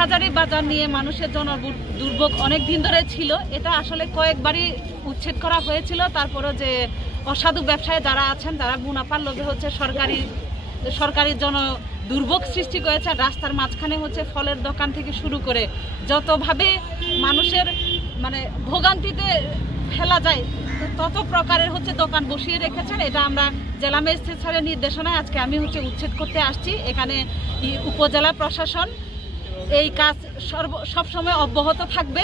হাজারি বাজার নিয়ে মানুষের জন দুর্ভোগ অনেক দিন ধরে ছিল। এটা আসলে কয়েকবারই উচ্ছেদ করা হয়েছিল। তারপরে যে অসাধু ব্যবসায়ী যারা আছেন তারা মুনাফার লোভে হচ্ছে সরকারি জন দুর্ভোগ সৃষ্টি করেছে। রাস্তার মাঝখানে হচ্ছে ফলের দোকান থেকে শুরু করে যতভাবে মানুষের মানে ভোগান্তিতে ফেলা যায় তত প্রকারের হচ্ছে দোকান বসিয়ে রেখেছেন। এটা আমরা জেলা ম্যাজিস্ট্রেট স্যারের নির্দেশনায় আজকে আমি হচ্ছে উচ্ছেদ করতে আসছি। এখানে উপজেলা প্রশাসন এই কাজ সবসময় অব্যাহত থাকবে।